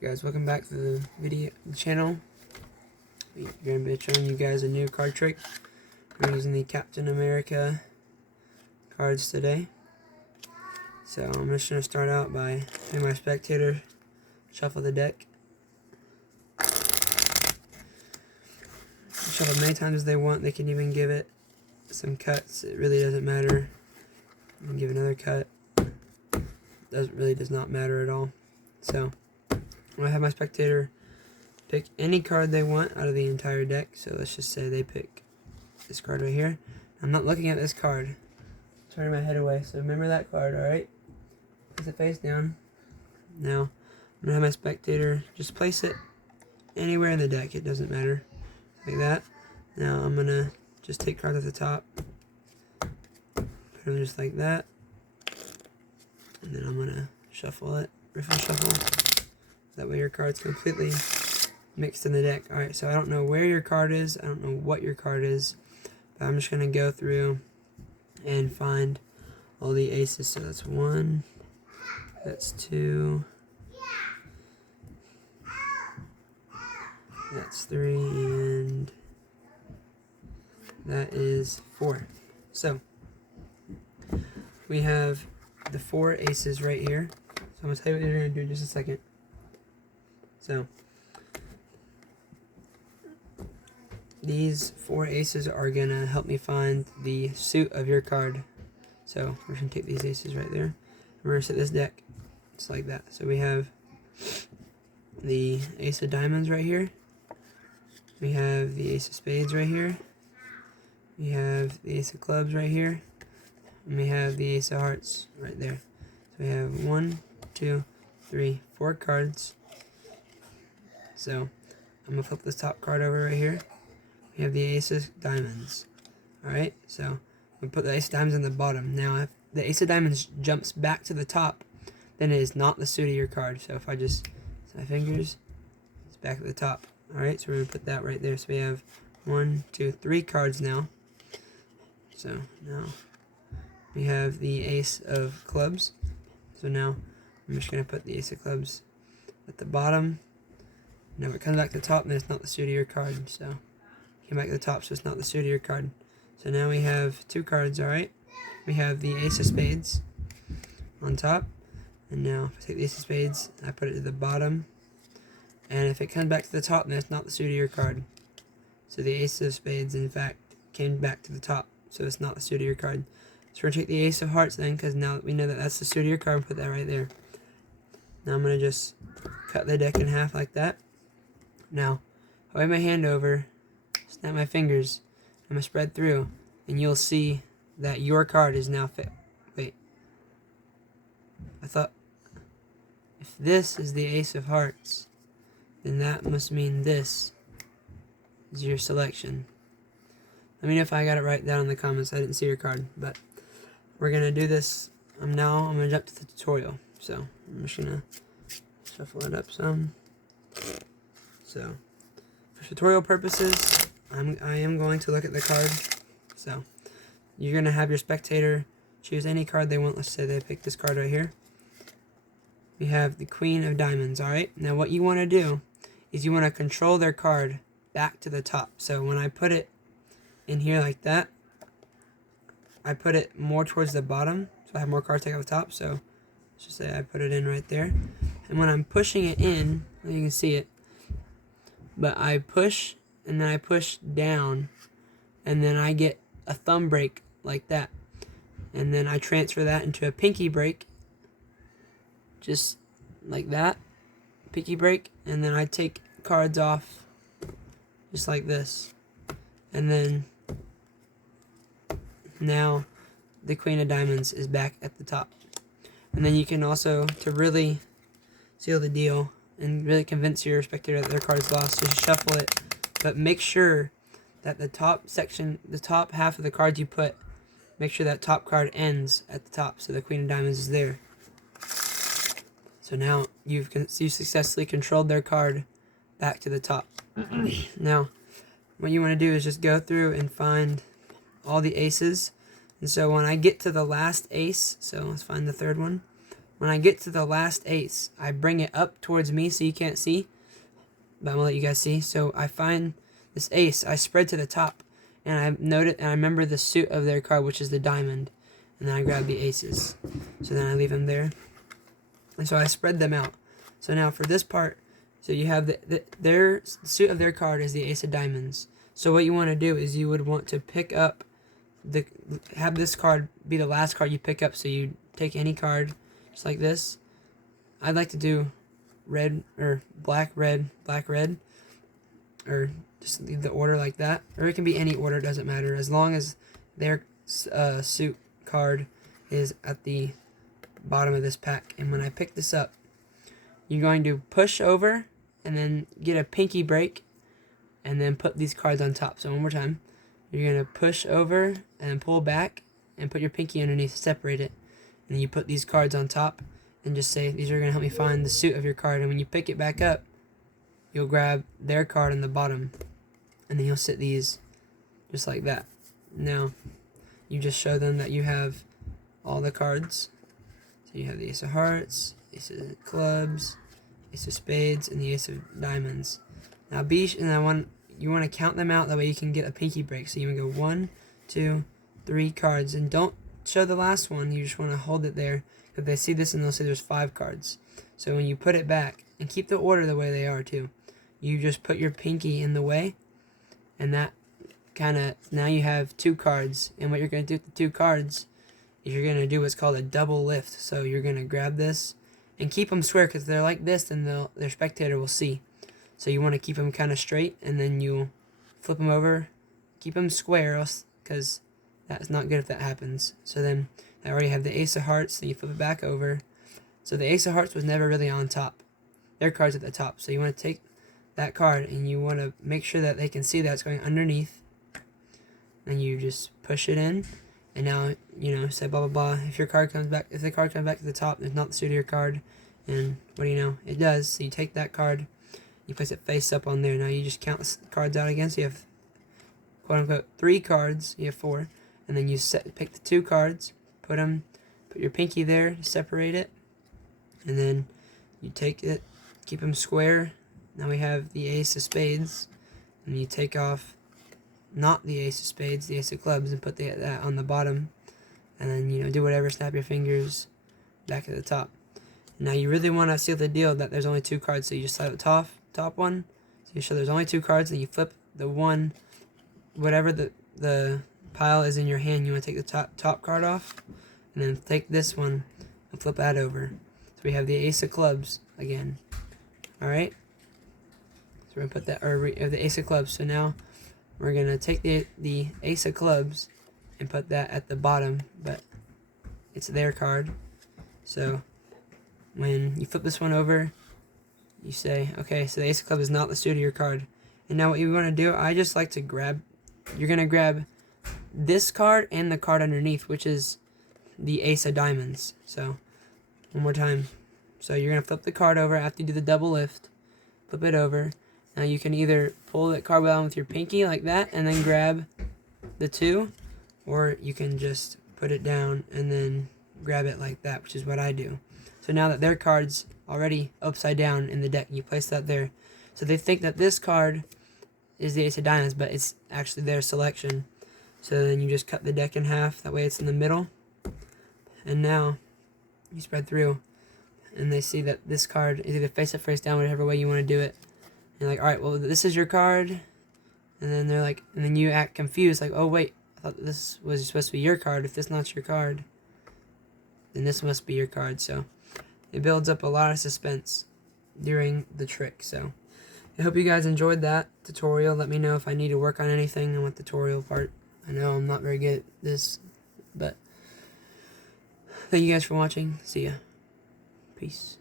Guys, welcome back to the channel. We're going to be showing you guys a new card trick. We're using the Captain America cards today. So I'm just going to start out by having my spectator shuffle the deck. Shuffle as many times as they want. They can even give it some cuts. It really doesn't matter. And give another cut. Does not matter at all. So I'm going to have my spectator pick any card they want out of the entire deck. So let's just say they pick this card right here. I'm not looking at this card. I'm turning my head away. So remember that card, alright? Place it face down. Now, I'm going to have my spectator just place it anywhere in the deck. It doesn't matter. Like that. Now, I'm going to just take cards at the top. Put them just like that. And then I'm going to shuffle it. Riffle shuffle. That way your card's completely mixed in the deck. Alright, so I don't know where your card is. I don't know what your card is. But I'm just going to go through and find all the aces. So that's 1. That's 2. That's 3. And that is 4. So we have the 4 aces right here. So I'm going to tell you what you're going to do in just a second. So these 4 aces are going to help me find the suit of your card. So we're going to take these aces right there. We're going to set this deck just like that. So we have the ace of diamonds right here. We have the ace of spades right here. We have the ace of clubs right here. And we have the ace of hearts right there. So we have 1, 2, 3, 4 cards. So I'm going to flip this top card over right here. We have the ace of diamonds. Alright, so we put the ace of diamonds in the bottom. Now, if the ace of diamonds jumps back to the top, then it is not the suit of your card. So if I just set my fingers, it's back at the top. Alright, so we're going to put that right there. So we have 1, 2, 3 cards now. So now we have the ace of clubs. So now I'm just going to put the ace of clubs at the bottom. Now if it comes back to the top, then it's not the suit of your card. So came back to the top, so it's not the suit of your card. So now we have 2 cards, alright? We have the ace of spades on top. And now if I take the ace of spades, I put it to the bottom. And if it comes back to the top, then it's not the suit of your card. So the ace of spades, in fact, came back to the top. So it's not the suit of your card. So we're going to take the ace of hearts then, because now we know that that's the suit of your card, put that right there. Now I'm going to just cut the deck in half like that. Now, I wave my hand over, snap my fingers, I'm going to spread through, and you'll see that your card is now fit. Wait. I thought, if this is the ace of hearts, then that must mean this is your selection. Let me know if I got it right down in the comments. I didn't see your card, but we're going to do this. I'm going to jump to the tutorial. So, I'm just going to shuffle it up some. So, for tutorial purposes, I am going to look at the card. So, you're going to have your spectator choose any card they want. Let's say they pick this card right here. We have the Queen of Diamonds, alright? Now, what you want to do is you want to control their card back to the top. So, when I put it in here like that, I put it more towards the bottom. So, I have more cards take off the top. So, let's just say I put it in right there. And when I'm pushing it in, you can see it. But I push, and then I push down, and then I get a thumb break like that. And then I transfer that into a pinky break, just like that, pinky break, and then I take cards off, just like this. And then, now, the Queen of Diamonds is back at the top. And then you can also, to really seal the deal, and really convince your spectator that their card is lost, just shuffle it, but make sure that the top section, the top half of the cards you put, make sure that top card ends at the top, so the Queen of Diamonds is there. So now you've successfully controlled their card back to the top. Now, what you want to do is just go through and find all the aces. And so when I get to the last ace, so let's find the third one. when I get to the last ace, I bring it up towards me so you can't see, but I'm gonna let you guys see. So I find this ace, I spread to the top, and I note it, and I remember the suit of their card, which is the diamond, and then I grab the aces. So then I leave them there, and so I spread them out. So now for this part, so you have their suit of their card is the ace of diamonds. So what you want to do is you would want to pick up have this card be the last card you pick up. So you take any card, just like this. I'd like to do red or black, red, black, red, or just leave the order like that. Or it can be any order, doesn't matter, as long as their suit card is at the bottom of this pack. And when I pick this up, you're going to push over and then get a pinky break and then put these cards on top. So one more time. You're going to push over and pull back and put your pinky underneath, separate it. And then you put these cards on top and just say, these are going to help me find the suit of your card. And when you pick it back up, you'll grab their card on the bottom. And then you'll sit these just like that. Now, you just show them that you have all the cards. So you have the ace of hearts, ace of clubs, ace of spades, and the ace of diamonds. Now you want to count them out, that way you can get a pinky break. So you want to go 1, 2, 3 cards, and don't show the last one. You just want to hold it there, because they see this and they'll say there's 5 cards. So when you put it back, and keep the order the way they are too, you just put your pinky in the way, and that now you have 2 cards. And what you're going to do with the 2 cards is you're going to do what's called a double lift. So you're going to grab this and keep them square, because if they're like this, then their spectator will see. So you want to keep them kind of straight, and then you'll flip them over, keep them square, because that's not good if that happens. So then I already have the ace of hearts, then you flip it back over. So the ace of hearts was never really on top. Their card's at the top. So you want to take that card, and you want to make sure that they can see that it's going underneath. And you just push it in, and now, say blah, blah, blah. If the card comes back to the top, it's not the suit of your card. And what do you know? It does. So you take that card, you place it face up on there. Now you just count the cards out again. So you have, quote unquote, 3 cards. You have 4. And then you pick the 2 cards, put your pinky there, separate it. And then you take it, keep them square. Now we have the ace of spades. And you take off not the ace of spades, the ace of clubs, and put that on the bottom. And then, do whatever, snap your fingers back at the top. Now you really want to seal the deal that there's only 2 cards. So you just slide the top one. So you show there's only 2 cards, and you flip the one, whatever the pile is in your hand, you want to take the top card off, and then take this one and flip that over. So we have the ace of clubs again. Alright? So we're going to put that, the ace of clubs. So now we're going to take the ace of clubs and put that at the bottom, but it's their card. So when you flip this one over, you say, okay, so the ace of clubs is not the suit of your card. And now what you want to do, I just like to you're going to grab this card and the card underneath, which is the ace of diamonds. So one more time. So you're going to flip the card over after you do the double lift. Flip it over. Now you can either pull that card down with your pinky like that and then grab the 2, or you can just put it down and then grab it like that, which is what I do. So now that their card's already upside down in the deck, you place that there. So they think that this card is the ace of diamonds, but it's actually their selection. So then you just cut the deck in half, that way it's in the middle. And now you spread through, and they see that this card is either face up, face down, whatever way you want to do it. And you're like, alright, well, this is your card. And then they're like, and then you act confused, like, oh wait, I thought this was supposed to be your card. If this is not your card, then this must be your card. So it builds up a lot of suspense during the trick. So I hope you guys enjoyed that tutorial. Let me know if I need to work on anything on the tutorial part. I know I'm not very good at this, but thank you guys for watching. See ya. Peace.